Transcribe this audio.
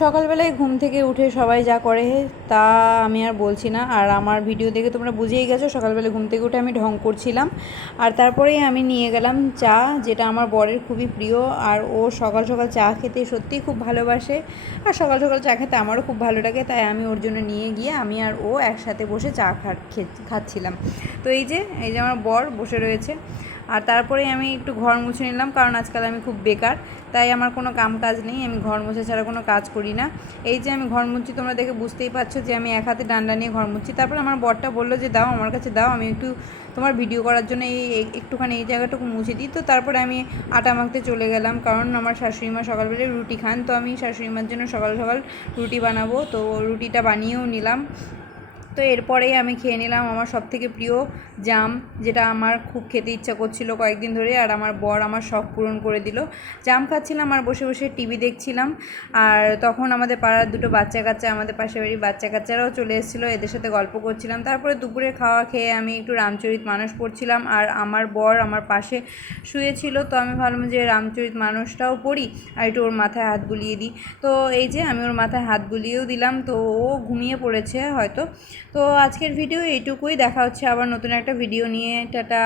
সকালবেলায় ঘুম থেকে উঠে সবাই যা করে তা আমি আর বলছি না। আর আমার ভিডিও দেখে তোমরা বুঝেই গেছো সকালবেলায় ঘুম থেকে উঠে আমি ঢং করছিলাম। আর তারপরেই আমি নিয়ে গেলাম চা, যেটা আমার বরের খুবই প্রিয়। আর ও সকাল সকাল চা খেতে সত্যিই খুব ভালোবাসে, আর সকাল সকাল চা খেতে আমারও খুব ভালো লাগে। তাই আমি ওর জন্য নিয়ে গিয়ে আমি আর ও একসাথে বসে চা খাচ্ছিলাম। তো এই যে আমার বর বসে রয়েছে। আর তারপরেই আমি একটু ঘর মুছে নিলাম, কারণ আজকাল আমি খুব বেকার, তাই আমার কোনো কাম কাজ নেই, আমি ঘর মুছা ছাড়া কোনো কাজ করি না। এই যে আমি ঘর মুছছি, তোমরা দেখে বুঝতেই পারছো যে আমি এক হাতে ডান্ডা নিয়ে ঘর মুছছি। তারপর আমার বরটা বললো যে দাও, আমার কাছে দাও, আমি একটু তোমার ভিডিও করার জন্য একটুখানি এই জায়গাটুকু মুছে দিই। তো তারপরে আমি আটা মাখতে চলে গেলাম, কারণ আমার শাশুড়ি মা সকালবেলায় রুটি খান। তো আমি শাশুড়ি মার জন্য সকাল সকাল রুটি বানাবো, তো রুটিটা বানিয়েও নিলাম। তো এরপরেই আমি খেয়ে নিলাম আমার সবথেকে প্রিয় জাম, যেটা আমার খুব খেতে ইচ্ছা করছিল কয়েকদিন ধরে, আর আমার বর আমার শখ পূরণ করে দিল। জাম খাচ্ছিলাম আর বসে বসে টিভি দেখছিলাম। আর তখন আমাদের পাড়ার দুটো বাচ্চা কাচ্চা, আমাদের পাশের বাড়ির বাচ্চা কাচ্চারাও চলে এসেছিলো, এদের সাথে গল্প করছিলাম। তারপরে দুপুরে খাওয়া খেয়ে আমি একটু রামচরিত মানস পড়ছিলাম, আর আমার বর আমার পাশে শুয়েছিল। তো আমি ভাবলাম যে রামচরিত মানসটাও পড়ি আর একটু ওর মাথায় হাত বুলিয়ে দিই। তো এই যে আমি ওর মাথায় হাত বুলিয়েও দিলাম, তো ও ঘুমিয়ে পড়েছে হয়তো। তো আজকের ভিডিও এইটুকুই, দেখা হচ্ছে আবার নতুন একটা ভিডিও নিয়ে। টাটা।